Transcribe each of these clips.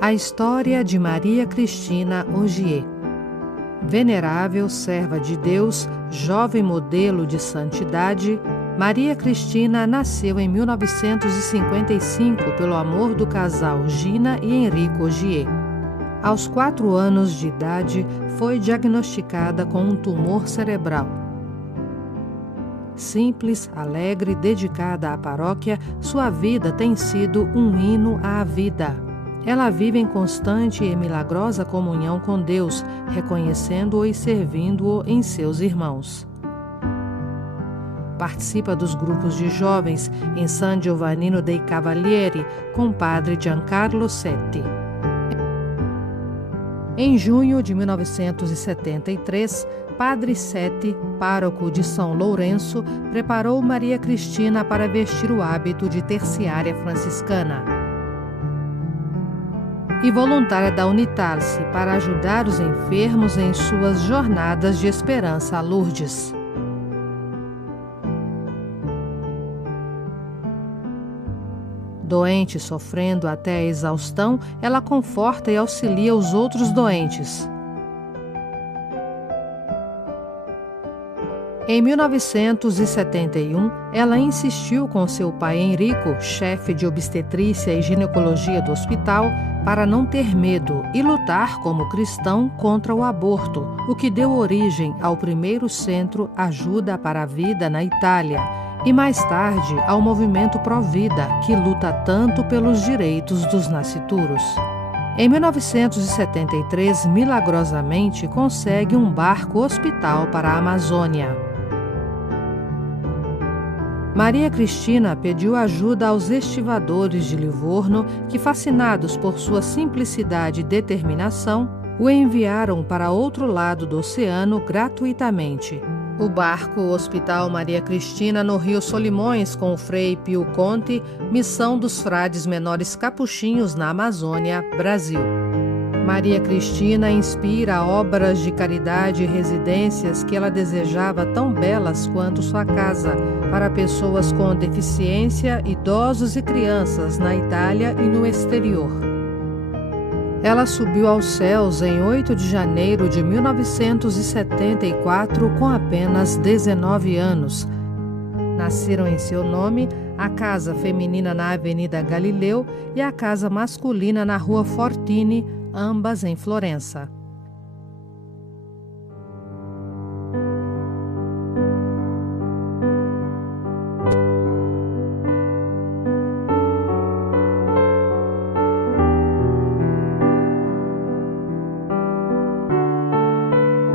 A história de Maria Cristina Ogier. Venerável serva de Deus, jovem modelo de santidade, Maria Cristina nasceu em 1955 pelo amor do casal Gina e Henrico Ogier. Aos 4 anos de idade, foi diagnosticada com um tumor cerebral. Simples, alegre, dedicada à paróquia, sua vida tem sido um hino à vida. Ela vive em constante e milagrosa comunhão com Deus, reconhecendo-o e servindo-o em seus irmãos. Participa dos grupos de jovens em San Giovannino dei Cavalieri com padre Giancarlo Setti. Em junho de 1973, Padre Setti, pároco de São Lourenço, preparou Maria Cristina para vestir o hábito de terciária franciscana e voluntária da Unitar-se para ajudar os enfermos em suas jornadas de esperança a Lourdes. Doente, sofrendo até a exaustão, ela conforta e auxilia os outros doentes. Em 1971, ela insistiu com seu pai Enrico, chefe de obstetrícia e ginecologia do hospital, para não ter medo e lutar como cristão contra o aborto, o que deu origem ao primeiro centro Ajuda para a Vida na Itália e mais tarde ao movimento Provida, que luta tanto pelos direitos dos nascituros. Em 1973, milagrosamente, consegue um barco hospital para a Amazônia. Maria Cristina pediu ajuda aos estivadores de Livorno que, fascinados por sua simplicidade e determinação, o enviaram para outro lado do oceano gratuitamente. O barco Hospital Maria Cristina no Rio Solimões com o Frei Pio Conte, missão dos frades menores capuchinhos na Amazônia, Brasil. Maria Cristina inspira obras de caridade e residências que ela desejava tão belas quanto sua casa, para pessoas com deficiência, idosos e crianças na Itália e no exterior. Ela subiu aos céus em 8 de janeiro de 1974 com apenas 19 anos. Nasceram em seu nome a Casa Feminina na Avenida Galileu e a Casa Masculina na Rua Fortini, ambas em Florença.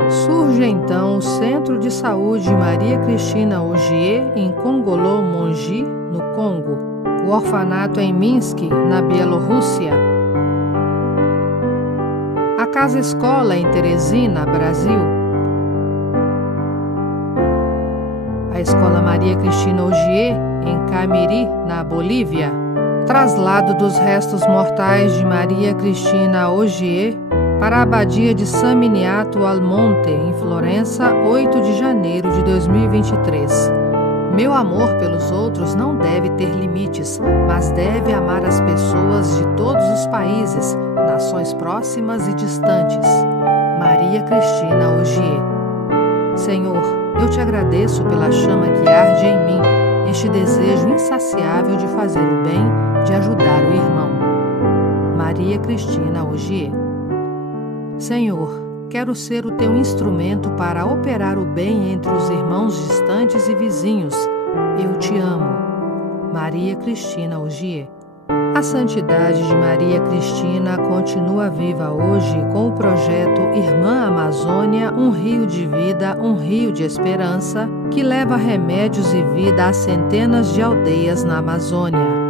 Surge então o Centro de Saúde Maria Cristina Ogier em Congolô-Monji, no Congo, o orfanato em Minsk, na Bielorrússia, a Casa-Escola em Teresina, Brasil, a Escola Maria Cristina Ogier em Camiri, na Bolívia, traslado dos restos mortais de Maria Cristina Ogier para a Abadia de San Miniato al Monte, em Florença, 8 de janeiro de 2023. Meu amor pelos outros não deve ter limites, mas deve amar as pessoas de todos os países, nações próximas e distantes. Maria Cristina Ogier. Senhor, eu te agradeço pela chama que arde em mim, este desejo insaciável de fazer o bem, de ajudar o irmão. Maria Cristina Ogier. Senhor, quero ser o teu instrumento para operar o bem entre os irmãos distantes e vizinhos. Eu te amo. Maria Cristina Ogier. A santidade de Maria Cristina continua viva hoje com o projeto Irmã Amazônia, um rio de vida, um rio de esperança, que leva remédios e vida a centenas de aldeias na Amazônia.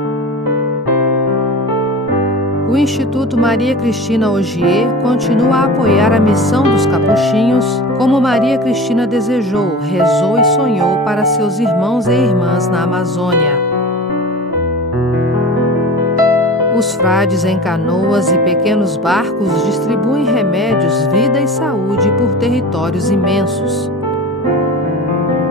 O Instituto Maria Cristina Ogier continua a apoiar a missão dos capuchinhos, como Maria Cristina desejou, rezou e sonhou para seus irmãos e irmãs na Amazônia. Os frades em canoas e pequenos barcos distribuem remédios, vida e saúde por territórios imensos.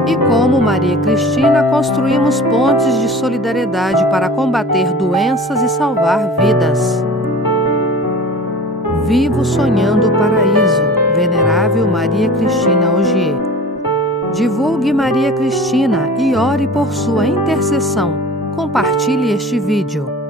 E como Maria Cristina, construímos pontes de solidariedade para combater doenças e salvar vidas. Vivo sonhando o paraíso, Venerável Maria Cristina Ogier. Divulgue Maria Cristina e ore por sua intercessão. Compartilhe este vídeo.